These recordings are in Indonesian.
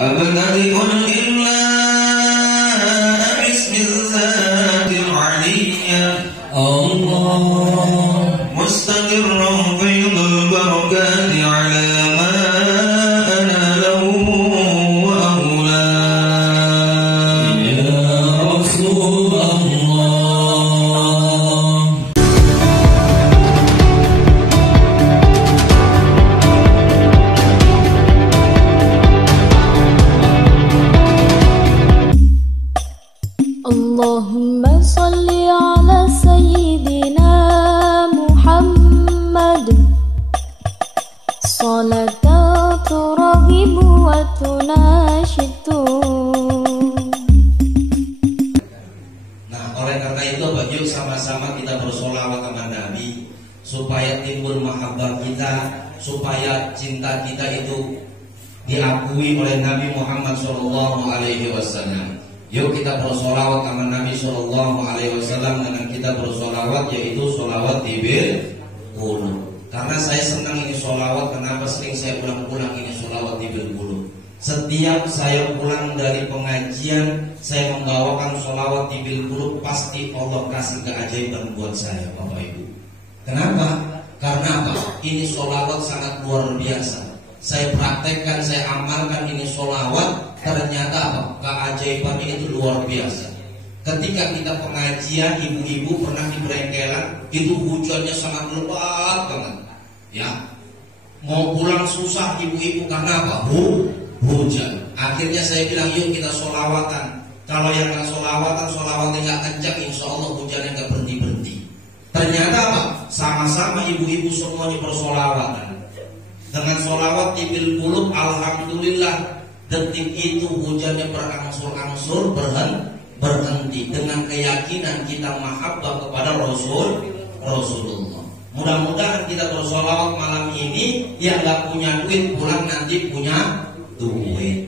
أبتدئ الإملاء باسم الذات العلية الله مستقرا فيض البركات على ما أنا له وأولى يا رسول الله. Allahumma salli ala sayyidina Muhammad salatan turahibu wa tunashitu. Nah, oleh karena itu yuk sama-sama kita bersolawat kepada Nabi supaya timbul mahabbah kita, supaya cinta kita itu diakui oleh Nabi Muhammad SAW. Yuk kita bersolawat kepada Nabi SAW dengan kita bersolawat, yaitu solawat tibil qulub. Karena saya senang ini solawat. Kenapa sering saya ulang-ulang ini solawat tibil qulub? Setiap saya pulang dari pengajian, saya membawakan solawat tibil qulub, pasti Allah kasih keajaiban buat saya, Bapak Ibu. Kenapa? Karena apa? Ini solawat sangat luar biasa. Saya praktekkan, saya amalkan ini solawat, ternyata apa? Keajaibannya itu luar biasa. Ketika kita pengajian, ibu-ibu pernah di Berengkelan, itu hujannya sangat lebat banget, ya. Mau pulang susah ibu-ibu karena apa? Hujan. Akhirnya saya bilang, yuk kita solawatan. Kalau yang nggak solawatan, solawatnya nggak kencang, insya Allah hujannya nggak berhenti-berhenti. Ternyata apa? Sama-sama ibu-ibu semuanya bersolawatan. Dengan solawat tibil qulub, alhamdulillah detik itu hujannya berangsur-angsur berhenti. Dengan keyakinan kita mahabbah kepada Rasulullah. Mudah-mudahan kita bersolawat malam ini, yang gak punya duit pulang nanti punya duit.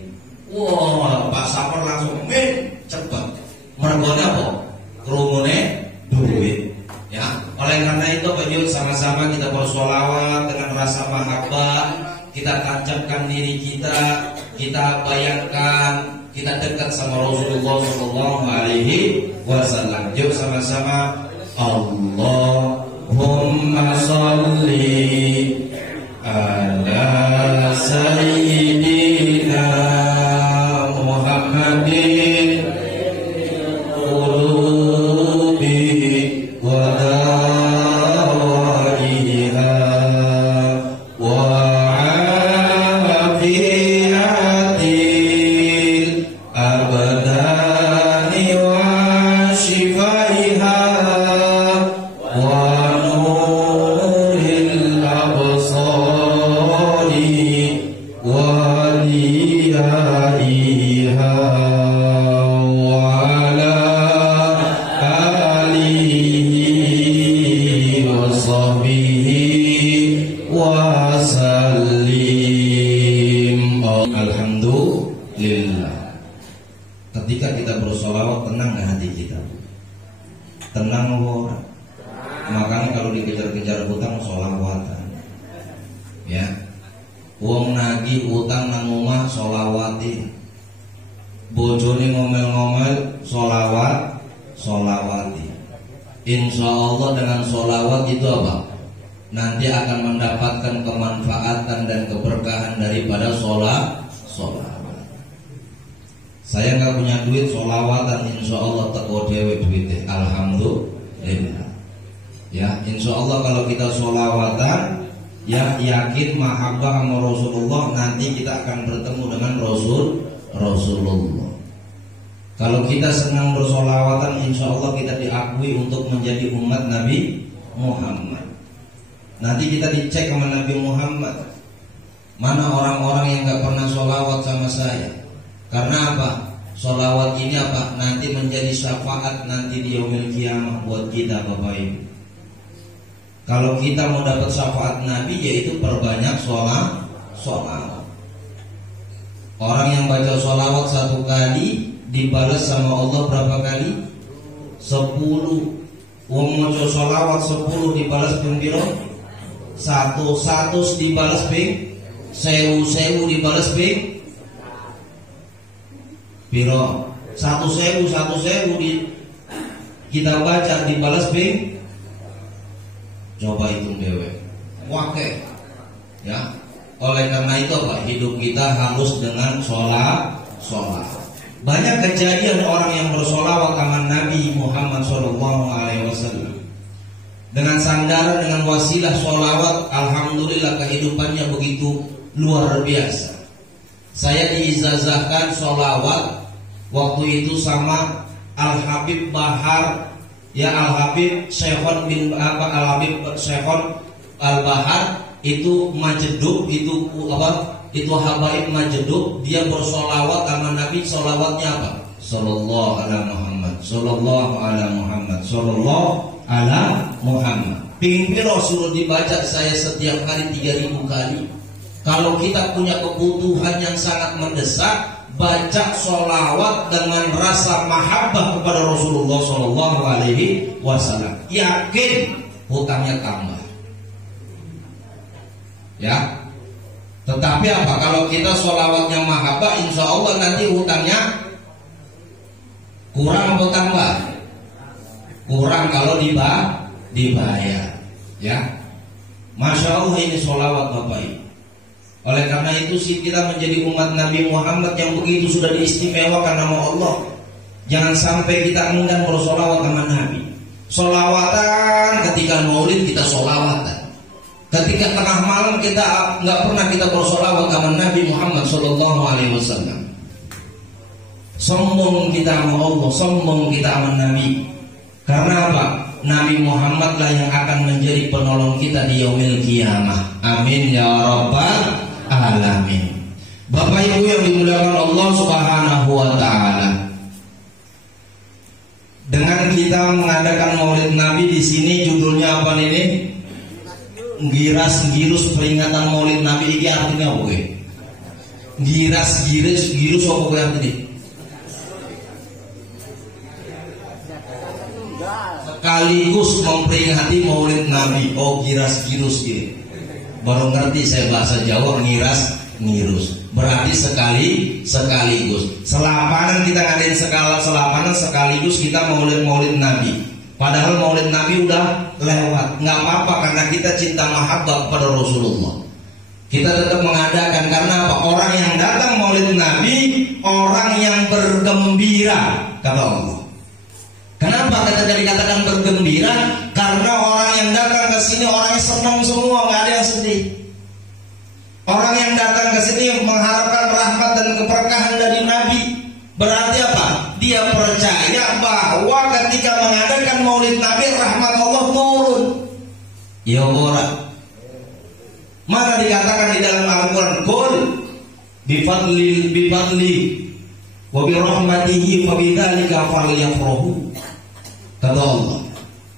Wah, Pak Saper langsung cepet. Mergone apa? Kerumune duit. Ya, oleh karena itu yuk sama-sama kita bersolawat dengan rasa mahabbah. Kita tancapkan diri kita, kita bayangkan kita dekat sama Rasulullah SAW. Yuk sama-sama Allahumma sholli ala sayyidina Muhammadin ketika kita bersolawat, tenang gak hati kita? Tenang orang. Makanya kalau dikejar-kejar hutang, solawatan. Ya, wong nagih hutang nang omah, solawati. Bojone ngomel-ngomel, solawati. Insya Allah dengan solawat itu apa? Nanti akan mendapatkan kemanfaatan dan keberkahan daripada solawat. Saya nggak punya duit, solawatan insya Allah teko dewe duitnya. Alhamdulillah. Ya, insya Allah kalau kita solawatan, ya yakin mahabbah sama Rasulullah, nanti kita akan bertemu dengan Rasulullah. Kalau kita senang bersolawatan, insya Allah kita diakui untuk menjadi umat Nabi Muhammad. Nanti kita dicek sama Nabi Muhammad, mana orang-orang yang nggak pernah solawat sama saya. Karena apa? Solawat ini apa? Nanti menjadi syafaat nanti di yaumil kiamah buat kita, Bapak Ibu. Kalau kita mau dapat syafaat Nabi, yaitu perbanyak solawat. Orang yang baca solawat 1 kali dibalas sama Allah berapa kali? 10. Wong maca solawat 10 dibalas ping piro? 100 dibalas ping 1000 dibalas ping Piro 1.000 di kita baca dibalas ping. Coba hitung dewe. Wake. Ya. Oleh karena itu apa? Hidup kita harus dengan sholat. Banyak kejadian orang yang bersolawat sama Nabi Muhammad SAW. Dengan sandaran, dengan wasilah sholawat, alhamdulillah kehidupannya begitu luar biasa. Saya diizazahkan sholawat waktu itu sama Al-Habib Bahar, ya Al-Habib Syekhon bin Al-Habib Syekhon Al-Bahar, itu Majeduk, itu apa? Itu Habaib Majeduk. Dia bersolawat sama Nabi. Solawatnya apa? Sallallahu ala Muhammad, sallallahu ala Muhammad, sallallahu ala Muhammad. Pingin Rasul dibaca saya setiap hari 3.000 kali. Kalau kita punya kebutuhan yang sangat mendesak, baca solawat dengan rasa mahabbah kepada Rasulullah Sallallahu Alaihi Wasallam. Yakin hutangnya tambah. Ya. Tetapi apa? Kalau kita solawatnya mahabbah, insya Allah nanti hutangnya kurang atau tambah? Kurang kalau dibayar. Ya. Masya Allah ini solawat Bapak Ibu. Oleh karena itu kita menjadi umat Nabi Muhammad yang begitu sudah diistimewakan nama Allah. Jangan sampai kita enggan bersolawat sama Nabi. Solawatan ketika maulid kita solawatan. Ketika tengah malam kita nggak pernah kita bersolawat sama Nabi Muhammad SAW. Sombong kita sama Allah, sombong kita sama Nabi. Karena apa? Nabi Muhammad lah yang akan menjadi penolong kita di yaumil qiyamah. Amin ya rabbal alamin. Bapak Ibu yang dimuliakan Allah Subhanahu wa taala. Dengan kita mengadakan Maulid Nabi di sini, judulnya apa ini? Giras-girus peringatan Maulid Nabi. Ini artinya apa? Giras-girus apa artinya? Sekaligus memperingati Maulid Nabi. Oh, giras-girus ini. Baru ngerti saya bahasa Jawa, ngiras-girus. Berarti sekaligus. Selapanan kita ngadain selapanan sekaligus kita Maulid Nabi. Padahal Maulid Nabi udah lewat. Nggak apa-apa karena kita cinta mahabbah kepada Rasulullah. Kita tetap mengadakan karena apa? Orang yang datang Maulid Nabi, orang yang bergembira, kata Allah. Kenapa kita dikatakan bergembira? Karena orang yang datang ke sini orangnya senang semua, nggak ada yang sedih. Orang yang datang ke sini mengharapkan rahmat dan keberkahan dari Nabi. Berarti apa? Dia percaya bahwa ketika mengadakan Maulid Nabi rahmat Allah turun. Ya orang. Mana dikatakan di dalam Al-Quran? Qul bifadli wa birahmatihi fabidzalika falyafrahu. Kata Allah.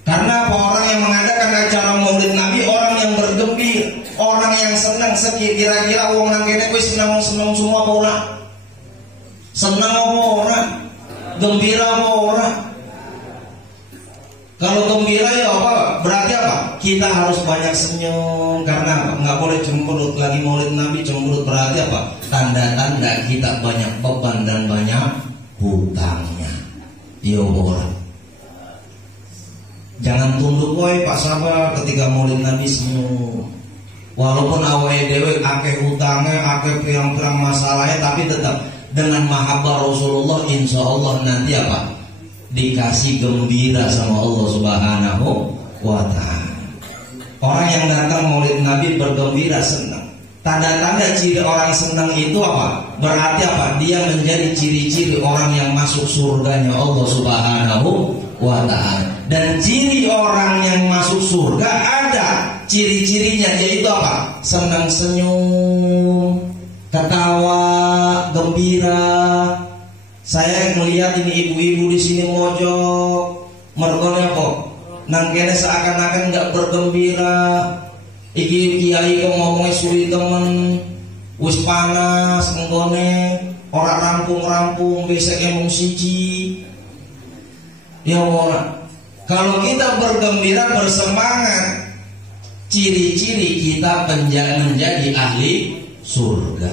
Karena apa? Orang yang mengadakan acara Maulid Nabi orang yang bergembira, orang yang senang. Kira-kira wong nang kene kuwi senang semua apa ora? Senang apa ora? Gembira apa ora? Kalau gembira ya apa? Berarti apa? Kita harus banyak senyum. Karena apa? Nggak boleh cemberut. Lagi Maulid Nabi cemberut berarti apa? Tanda-tanda kita banyak beban dan banyak hutangnya. Ya orang. Jangan tunduk woy Pak Sabar ketika Maulid Nabi senyum. Walaupun awake dhewe akeh hutangnya, akeh pirang-pirang masalahnya, tapi tetap dengan mahabbah Rasulullah insya Allah nanti apa? Dikasih gembira sama Allah Subhanahu wa ta'ala. Orang yang datang Maulid Nabi bergembira, senang. Tanda-tanda ciri orang senang itu apa? Berarti apa? Dia menjadi ciri-ciri orang yang masuk surganya Allah Subhanahu wa ta'ala. Dan ciri orang yang masuk surga ada ciri-cirinya, yaitu apa? Senang senyum, ketawa, gembira. Saya melihat ini ibu-ibu di sini mojok, mergone kok nang kene seakan-akan nggak bergembira. Iki kiai kok ngomongnya suwi temen, wis panas nggone, ora rampung-rampung, besok emong siji. Ya ora. Kalau kita bergembira, bersemangat, ciri-ciri kita menjadi ahli surga.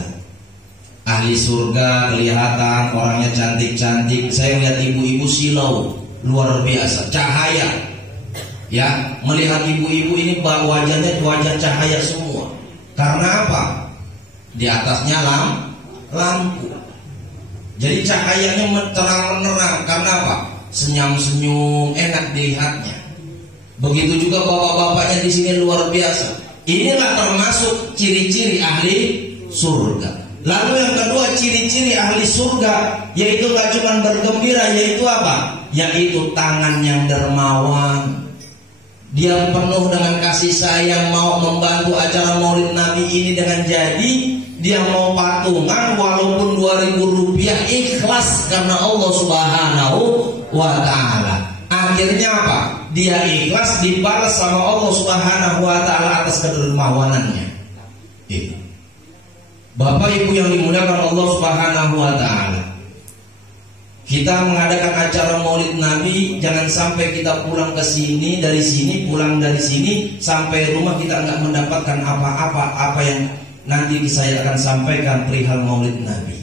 ahli surga kelihatan orangnya cantik-cantik. Saya melihat ibu-ibu silau luar biasa, cahaya. Ya, melihat ibu-ibu ini wajahnya wajah cahaya semua. Karena apa? Di atasnya lampu. Jadi cahayanya terang menerang. Karena apa? Senyum-senyum, enak dilihatnya. Begitu juga bapak-bapaknya di sini luar biasa. Inilah termasuk ciri-ciri ahli surga. Lalu yang kedua ciri-ciri ahli surga, yaitu gak cuma bergembira, yaitu apa? Yaitu tangan yang dermawan. Dia penuh dengan kasih sayang, mau membantu acara Maulid Nabi ini dengan jadi. Dia mau patungan walaupun 2.000 rupiah, ikhlas karena Allah Subhanahu wa ta'ala. Akhirnya apa? Dia ikhlas dibalas sama Allah Subhanahu wa ta'ala atas kedermawanannya. Bapak Ibu yang dimuliakan Allah Subhanahu wa ta'ala, kita mengadakan acara Maulid Nabi, jangan sampai kita pulang ke sini, dari sini, pulang dari sini, sampai rumah kita nggak mendapatkan apa yang nanti saya akan sampaikan perihal Maulid Nabi.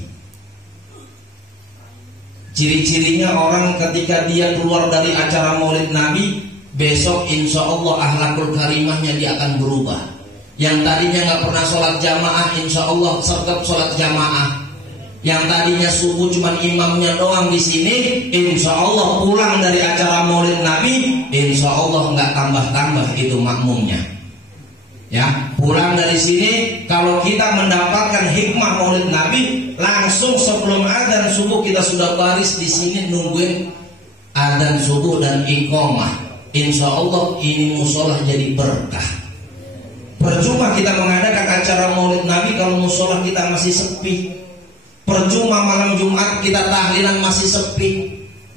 Ciri-cirinya orang ketika dia keluar dari acara Maulid Nabi, besok insya Allah akhlakul karimahnya dia akan berubah. Yang tadinya nggak pernah sholat jamaah, insya Allah sergap sholat jamaah. Yang tadinya subuh cuma imamnya doang di sini, insya Allah pulang dari acara Maulid Nabi, insya Allah nggak tambah-tambah itu makmumnya. Ya, pulang dari sini kalau kita mendapatkan hikmah Maulid Nabi, langsung sebelum adzan subuh kita sudah baris di sini nungguin adzan subuh dan iqamah. Insya Allah ini musola jadi berkah. Percuma kita mengadakan acara Maulid Nabi kalau musola kita masih sepi. Percuma malam Jumat kita tahlilan masih sepi.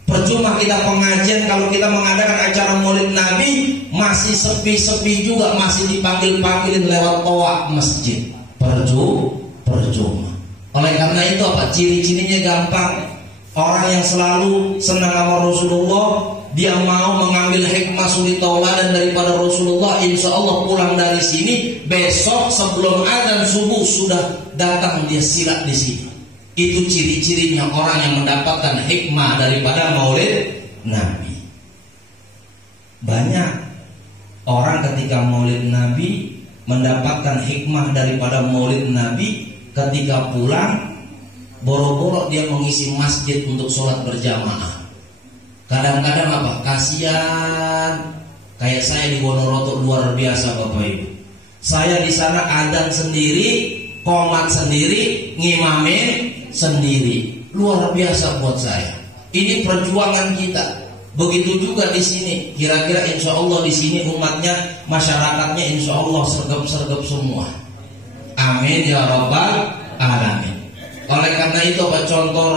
Percuma kita pengajian kalau kita mengadakan acara Maulid Nabi masih sepi-sepi juga, masih dipanggil-panggilin lewat toa masjid. Percuma. Oleh karena itu apa? Ciri-cirinya gampang. Orang yang selalu senang sama Rasulullah, dia mau mengambil hikmah suri tauladan daripada Rasulullah, insya Allah pulang dari sini besok sebelum adzan subuh sudah datang dia silat di sini. Itu ciri-cirinya orang yang mendapatkan hikmah daripada Maulid Nabi. Banyak orang ketika Maulid Nabi mendapatkan hikmah daripada Maulid Nabi, ketika pulang boro-boro dia mengisi masjid untuk sholat berjamaah. Kadang-kadang apa? Kasihan. Kayak saya di Wonoroto luar biasa Bapak Ibu. Saya di sana adzan sendiri, qomat sendiri, ngimamin sendiri. Luar biasa buat saya. Ini perjuangan kita. Begitu juga di sini. Kira-kira insya Allah di sini umatnya, masyarakatnya insya Allah sergap-sergap semua. Amin ya rabbal alamin. Oleh karena itu apa contoh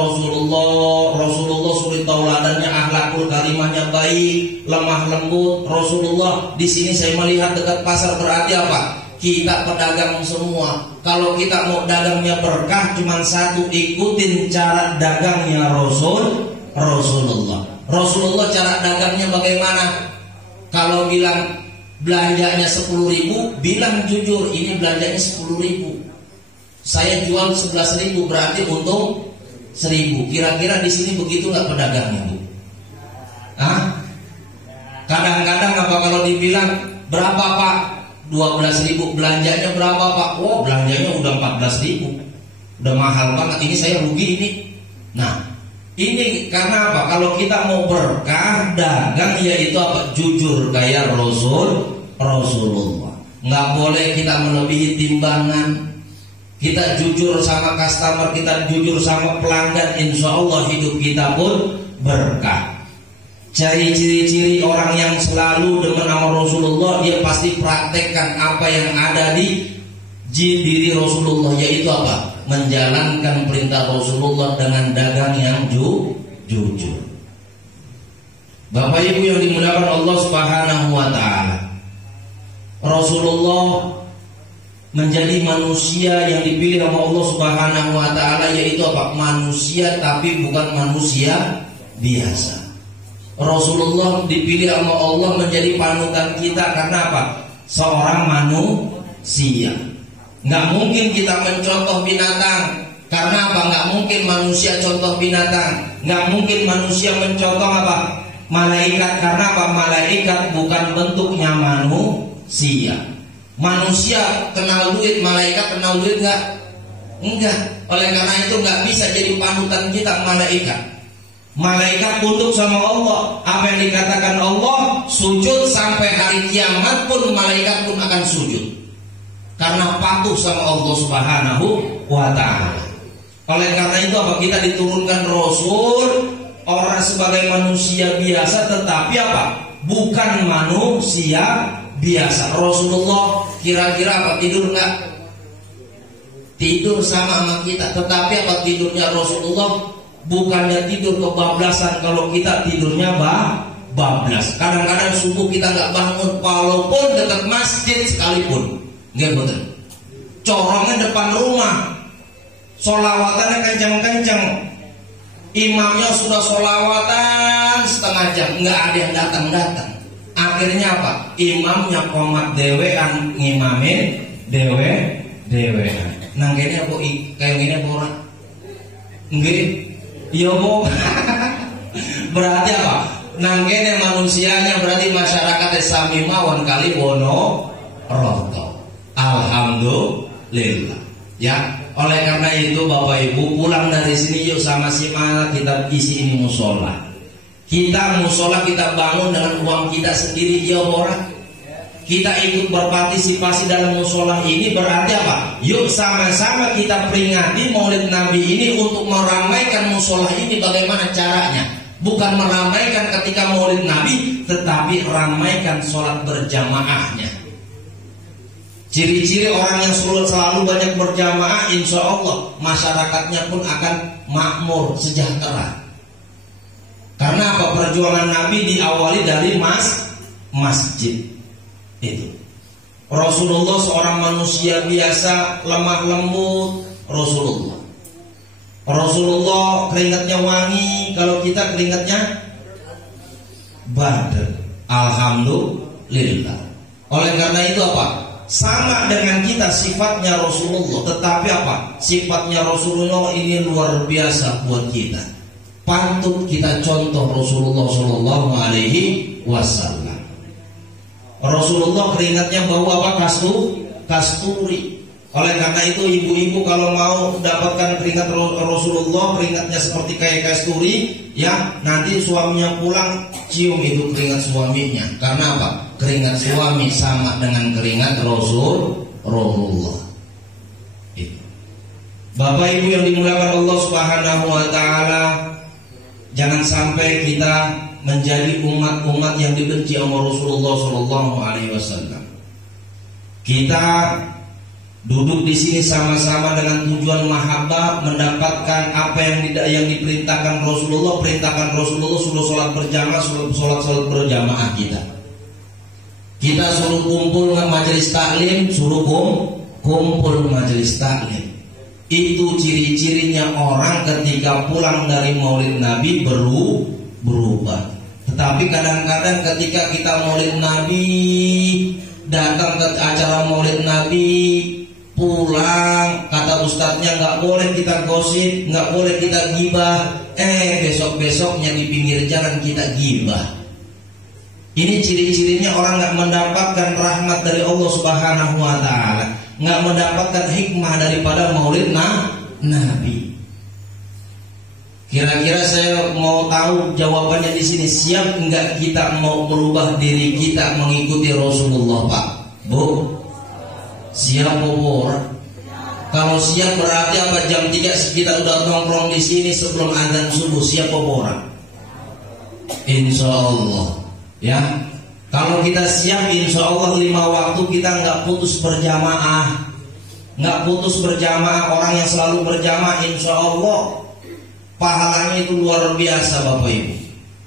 Rasulullah suri tauladannya, akhlakul karimahnya baik, lemah lembut. Rasulullah di sini saya melihat dekat pasar, berarti apa? Kita pedagang semua. Kalau kita mau dagangnya berkah, cuma satu, ikutin cara dagangnya Rasulullah. Rasulullah cara dagangnya bagaimana? Kalau bilang belanjanya 10.000, bilang jujur, ini belanjanya 10.000. Saya jual 11.000, berarti untung 1.000. Kira-kira di sini begitu nggak pedagangnya, Bu? Kadang-kadang apa kalau dibilang berapa Pak? 12.000. Belanjanya berapa Pak? Oh, belanjanya udah 14.000. Udah mahal banget. Ini saya rugi ini. Nah, ini karena apa? Kalau kita mau berkah dagang, yaitu apa? Jujur kayak Rasulullah. Nggak boleh kita melebihi timbangan. Kita jujur sama customer, kita jujur sama pelanggan, insya Allah hidup kita pun berkah. Cari ciri-ciri orang yang selalu demen sama Rasulullah, dia pasti praktekkan apa yang ada di diri Rasulullah, yaitu apa? Menjalankan perintah Rasulullah dengan dagang yang jujur. Bapak Ibu yang dimuliakan Allah Subhanahu wa ta'ala, Rasulullah menjadi manusia yang dipilih sama Allah Subhanahu wa ta'ala, yaitu apa? Manusia tapi bukan manusia biasa. Rasulullah dipilih sama Allah menjadi panutan kita karena apa? Seorang manusia. Nggak mungkin kita mencontoh binatang. Karena apa? Nggak mungkin manusia contoh binatang, nggak mungkin manusia mencontoh apa? Malaikat. Karena apa? Malaikat bukan bentuknya manusia. Manusia kenal duit, malaikat kenal duit nggak? Enggak. Oleh karena itu nggak bisa jadi panutan kita malaikat. Malaikat tunduk sama Allah. Apa yang dikatakan Allah, sujud sampai hari kiamat pun malaikat pun akan sujud. Karena patuh sama Allah Subhanahu wa ta'ala. Oleh karena itu apa? Kita diturunkan Rasul, orang sebagai manusia biasa, tetapi apa? Bukan manusia biasa. Rasulullah kira-kira apa? Tidur nggak? Tidur sama kita. Tetapi apa? Tidurnya Rasulullah bukannya tidur kebablasan. Kalau kita tidurnya bablas. Kadang-kadang subuh kita nggak bangun, walaupun dekat masjid sekalipun. Nggak betul. Corongnya depan rumah, sholawatannya kencang-kencang, imamnya sudah sholawatan setengah jam, nggak ada yang datang. Akhirnya apa? Imamnya komat dewean, ngimamin dewean. Nang kene apa kayak gini apa orang? Nggih, iya bu. Berarti apa? Nang kene manusianya berarti masyarakat sami mawon kali wono roto. Alhamdulillah. Ya, oleh karena itu Bapak Ibu, pulang dari sini yuk sama-sama kita isi ini musola. Kita musola kita bangun dengan uang kita sendiri, ya orang. Kita ikut berpartisipasi dalam musola ini, berarti apa? Yuk sama-sama kita peringati Maulid Nabi ini untuk meramaikan musola ini. Bagaimana caranya? Bukan meramaikan ketika Maulid Nabi, tetapi ramaikan sholat berjamaahnya. Ciri-ciri orang yang selalu banyak berjamaah, insya Allah masyarakatnya pun akan makmur, sejahtera. Karena apa? Perjuangan Nabi diawali dari masjid. Itu Rasulullah seorang manusia biasa, lemah lembut. Rasulullah keringatnya wangi, kalau kita keringatnya badan. Alhamdulillah. Oleh karena itu apa? Sama dengan kita sifatnya Rasulullah, tetapi apa? Sifatnya Rasulullah ini luar biasa buat kita. Pantut kita contoh Rasulullah Shallallahu Alaihi Wasallam. Rasulullah keringatnya bau apa? Kasturi. Oleh karena itu ibu-ibu kalau mau dapatkan keringat Rasulullah, keringatnya seperti kayak kasturi, ya nanti suaminya pulang cium itu keringat suaminya. Karena apa? Keringat suami sama dengan keringat Rasulullah. Itu. Bapak Ibu yang dimuliakan Allah Subhanahu wa taala, jangan sampai kita menjadi umat-umat yang dibenci oleh Rasulullah sallallahu alaihi wasallam. Kita duduk di sini sama-sama dengan tujuan mahabbah, mendapatkan apa yang diperintahkan Rasulullah. Perintahkan Rasulullah suruh sholat berjamaah, sholat berjamaah kita. Kita suruh kumpul ke majelis taklim, suruh kumpul majelis taklim. Itu ciri-cirinya orang ketika pulang dari Maulid Nabi berubah. Tetapi kadang-kadang ketika kita Maulid Nabi, datang ke acara Maulid Nabi, pulang, kata ustadznya nggak boleh kita gosip, nggak boleh kita gibah. Besok-besoknya di pinggir jalan kita gibah. Ini ciri-cirinya orang nggak mendapatkan rahmat dari Allah Subhanahu wa taala, nggak mendapatkan hikmah daripada Maulid Nabi. Kira-kira saya mau tahu jawabannya di sini, siap nggak kita mau berubah diri kita mengikuti Rasulullah, Pak? Bu? Siap orang? Kalau siap berarti apa? Jam 3 kita udah nongkrong di sini sebelum azan subuh. Siap orang? Insya Allah. Ya, kalau kita siap, insya Allah 5 waktu kita nggak putus berjamaah, Orang yang selalu berjamaah, insya Allah pahalanya itu luar biasa, Bapak Ibu.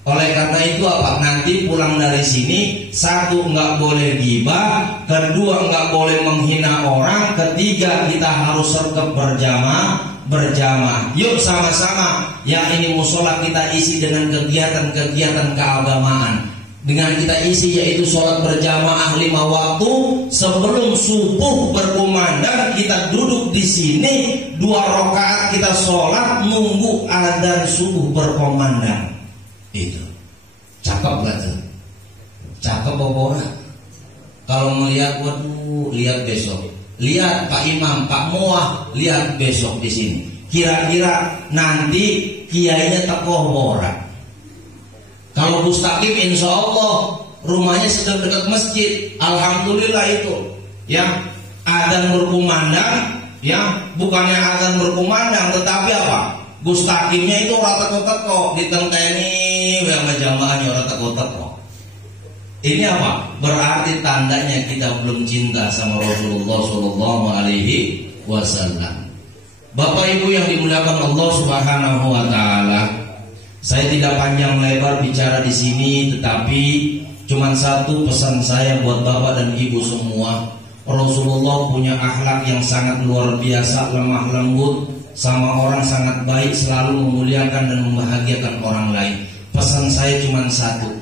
Oleh karena itu apa? Nanti pulang dari sini, 1 nggak boleh gibah, 2 nggak boleh menghina orang, 3 kita harus sergap berjamaah. Yuk sama-sama, ya ini musola kita isi dengan kegiatan-kegiatan keagamaan. dengan kita isi, yaitu sholat berjamaah 5 waktu. Sebelum subuh berkumandang kita duduk di sini 2 rakaat kita sholat nunggu adzan subuh berkumandang. Itu cakep gak tuh? Cakep apa? Kalau melihat, waduh, lihat besok. Lihat Pak Imam, Pak Muah, lihat besok di sini. Kira-kira nanti kiainya tekoh borak. Kalau Mustaqim insya Allah rumahnya sedang dekat masjid, alhamdulillah itu. Ya, adzan berkumandang, ya, bukannya adzan berkumandang, tetapi apa? Mustaqimnya itu rata teko ditenteni sama jamaahnya rata teko. Ini apa? Berarti tandanya kita belum cinta sama Rasulullah Shallallahu Alaihi Wasallam. Bapak Ibu yang dimuliakan Allah Subhanahu Wa Taala, saya tidak panjang lebar bicara di sini, tetapi cuma satu pesan saya buat Bapak dan Ibu semua. Rasulullah punya akhlak yang sangat luar biasa, lemah lembut, sama orang sangat baik, selalu memuliakan dan membahagiakan orang lain. Pesan saya cuma satu,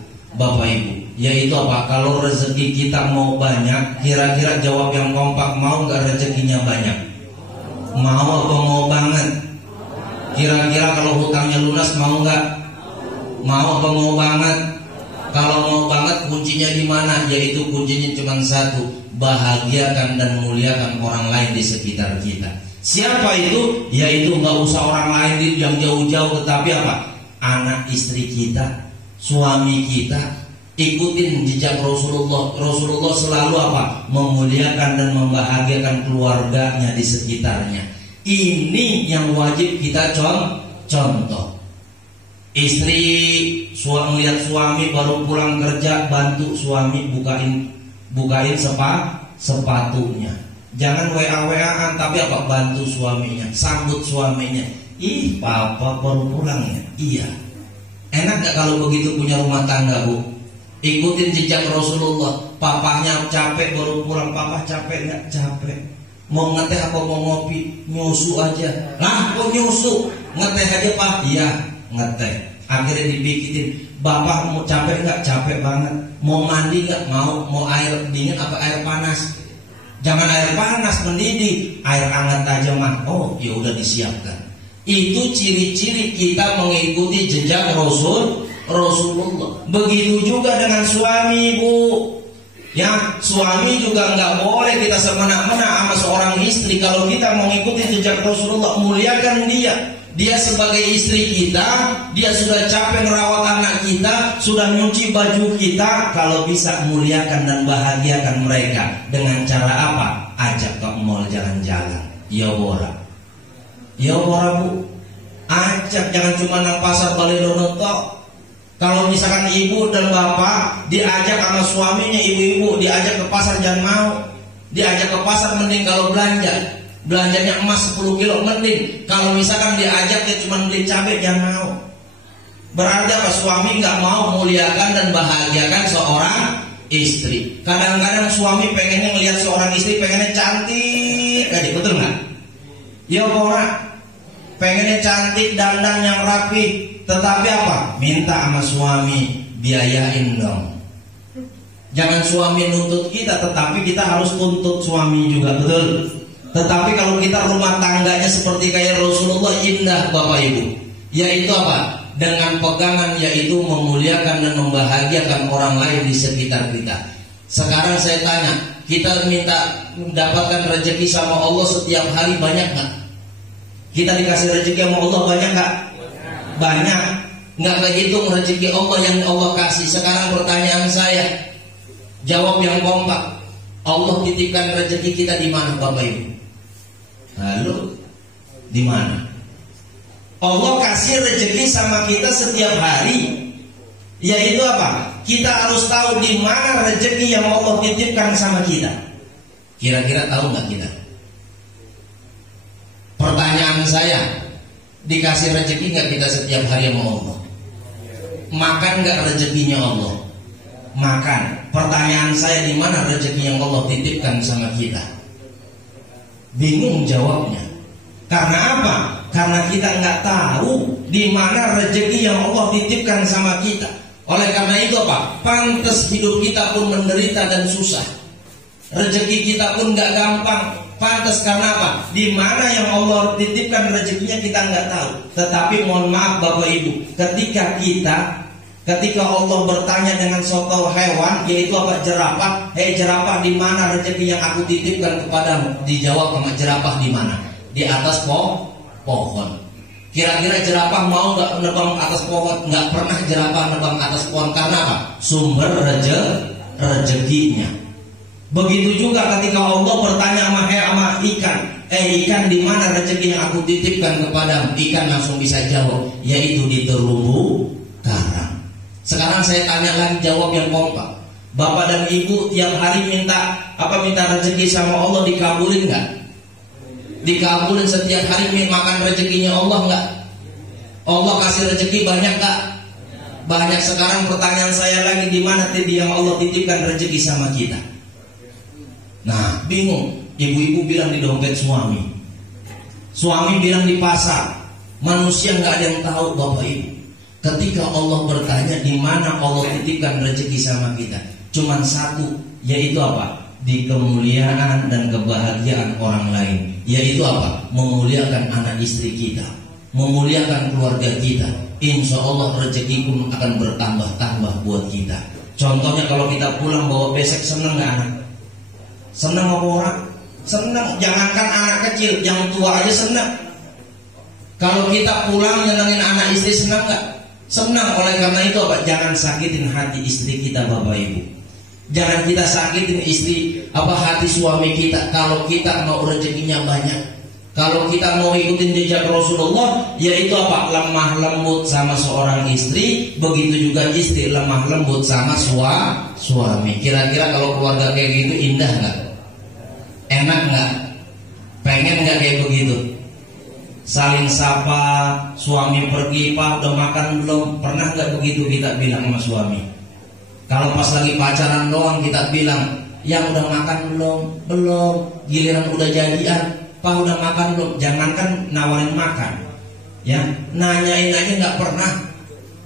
Bapak Ibu, yaitu apa? Kalau rezeki kita mau banyak, kira-kira jawab yang kompak, mau nggak rezekinya banyak? Mau atau mau banget? Kira-kira kalau hutangnya lunas mau nggak? Mau apa mau banget? Kalau mau banget kuncinya di mana? Yaitu kuncinya cuma satu, bahagiakan dan muliakan orang lain di sekitar kita. Siapa itu? Yaitu nggak usah orang lain yang jauh-jauh, tetapi apa? Anak istri kita, suami kita. Ikutin jejak Rasulullah. Rasulullah selalu apa? Memuliakan dan membahagiakan keluarganya di sekitarnya. Ini yang wajib kita contoh. Istri melihat suami baru pulang kerja, bantu suami bukain sepatunya. Jangan WA-WA-an, tapi apa? Bantu suaminya, sambut suaminya. Ih, papa baru pulang ya? Iya. Enak gak kalau begitu punya rumah tangga, Bu? Ikutin jejak Rasulullah. Papahnya capek baru pulang, papa capek gak? Capek. Mau ngeteh apa mau ngopi? Nyusu aja. Lah, kok nyusu? Ngeteh aja, Pak. Iya, ngeteh. Akhirnya dibikinin. Bapak mau capek gak? Capek banget. Mau mandi gak? Mau air dingin apa air panas? Jangan air panas mendidih, air hangat aja mah. Oh, ya udah disiapkan. Itu ciri-ciri kita mengikuti jejak Rasulullah. Begitu juga dengan suami, Bu. Ya, suami juga nggak boleh kita semena-mena sama seorang istri. Kalau kita mengikuti jejak Rasulullah, muliakan dia. Dia sebagai istri kita, dia sudah capek merawat anak kita, sudah nyuci baju kita. Kalau bisa muliakan dan bahagiakan mereka. Dengan cara apa? Ajak ke mall jalan-jalan. Ya bora. Ya bora, Bu. Ajak, jangan cuma nang pasar Balai-Dono tok. Kalau misalkan ibu dan bapak diajak sama suaminya, ibu-ibu diajak ke pasar jangan mau. Diajak ke pasar mending kalau belanja. Belanjanya emas 10 kilo mending. Kalau misalkan diajak ya cuma beli cabai jangan mau. Berarti apa? Suami nggak mau muliakan dan bahagiakan seorang istri. Kadang-kadang suami pengennya melihat seorang istri pengennya cantik, adik, betul nggak? Ya orang pengennya cantik, dandan yang rapi, tetapi apa? Minta sama suami biayain dong. Jangan suami nuntut kita, tetapi kita harus tuntut suami juga, betul? Tetapi kalau kita rumah tangganya seperti kayak Rasulullah, indah Bapak Ibu. Yaitu apa? Dengan pegangan, yaitu memuliakan dan membahagiakan orang lain di sekitar kita. Sekarang saya tanya, kita minta mendapatkan rezeki sama Allah setiap hari banyak gak? Kita dikasih rezeki sama Allah banyak gak? Banyak. Nggak kehitung rezeki Allah yang Allah kasih. Sekarang pertanyaan saya, jawab yang kompak. Allah titipkan rezeki kita di mana, Bapak Ibu? Lalu di mana? Allah kasih rezeki sama kita setiap hari. Yaitu apa? Kita harus tahu di mana rezeki yang Allah titipkan sama kita. Kira-kira tahu nggak kita? Pertanyaan saya, dikasih rezeki nggak kita setiap hari sama Allah? Makan nggak rezekinya Allah? Makan. Pertanyaan saya, di mana rezeki yang Allah titipkan sama kita? Bingung jawabnya. Karena apa? Karena kita nggak tahu di mana rezeki yang Allah titipkan sama kita. Oleh karena itu apa? Pantas hidup kita pun menderita dan susah. Rezeki kita pun gak gampang. Pantas karena apa? Di mana yang Allah titipkan rezekinya kita nggak tahu. Tetapi mohon maaf Bapak Ibu, ketika Allah bertanya dengan suatu hewan, yaitu apa? Jerapah. Hei jerapah, di mana rezeki yang aku titipkan kepadamu? Dijawab sama jerapah, di mana? Di atas pohon. Kira-kira jerapah mau nggak nebang atas pohon? Nggak pernah jerapah nebang atas pohon. Karena apa? Sumber rezekinya. Begitu juga ketika Allah bertanya sama ikan, ikan di mana rezeki yang aku titipkan kepadamu? Ikan langsung bisa jawab, yaitu di terumbu karang. Sekarang saya tanya lagi, jawab yang kompak. Bapak dan Ibu tiap hari minta rezeki sama Allah, dikabulin nggak? Dikabulin setiap hari makan rezekinya Allah nggak? Allah kasih rezeki banyak nggak? Banyak. Sekarang pertanyaan saya lagi, di mana tadi yang Allah titipkan rezeki sama kita? Nah, bingung. Ibu-ibu bilang di dompet suami, suami bilang di pasar. Manusia nggak ada yang tahu Bapak Ibu. Ketika Allah bertanya di mana Allah titipkan rezeki sama kita, cuman satu, yaitu apa? Di kemuliaan dan kebahagiaan orang lain. Yaitu apa? Memuliakan anak istri kita, memuliakan keluarga kita. Insya Allah rezeki pun akan bertambah-tambah buat kita. Contohnya kalau kita pulang bawa besek, seneng nggak anak? Senang apa orang? Senang. Jangankan anak kecil, yang tua aja senang. Kalau kita pulang nyenengin anak istri, senang gak? Senang. Oleh karena itu apa? Jangan sakitin hati istri kita Bapak Ibu. Jangan kita sakitin hati suami kita. Kalau kita mau rezekinya banyak, kalau kita mau ikutin jejak Rasulullah, yaitu apa? Lemah lembut sama seorang istri, begitu juga istri lemah lembut sama suami. Kira-kira kalau keluarga kayak gitu indah nggak? Enak nggak? Pengen nggak kayak begitu? Saling sapa, suami pergi, Pak udah makan belum? Pernah nggak begitu kita bilang sama suami? Kalau pas lagi pacaran doang kita bilang, yang udah makan belum? Belum. Giliran udah jadian, Pak udah makan belum? Jangankan nawarin makan, ya nanyain aja nggak pernah.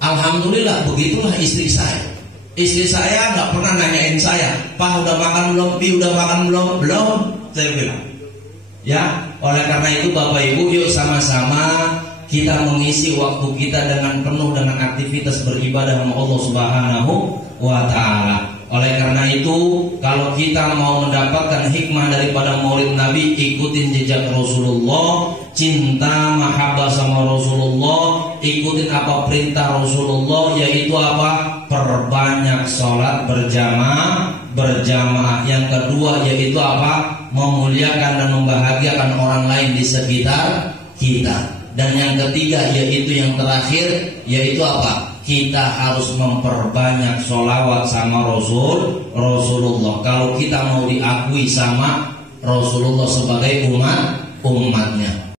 Alhamdulillah begitulah istri saya. Istri saya nggak pernah nanyain saya, Pak udah makan belum? Pi udah makan belum? Belum, saya bilang. Ya, oleh karena itu Bapak Ibu, yuk sama-sama kita mengisi waktu kita dengan penuh dengan aktivitas beribadah sama Allah Subhanahu wa Ta'ala. Oleh karena itu, kalau kita mau mendapatkan hikmah daripada maulid Nabi, ikutin jejak Rasulullah, cinta mahabbah sama Rasulullah, ikutin apa perintah Rasulullah, yaitu apa? Perbanyak sholat berjamaah. Yang kedua yaitu apa? Memuliakan dan membahagiakan orang lain di sekitar kita. Dan yang ketiga yaitu yang terakhir, yaitu apa? Kita harus memperbanyak sholawat sama Rasulullah. Kalau kita mau diakui sama Rasulullah sebagai umatnya.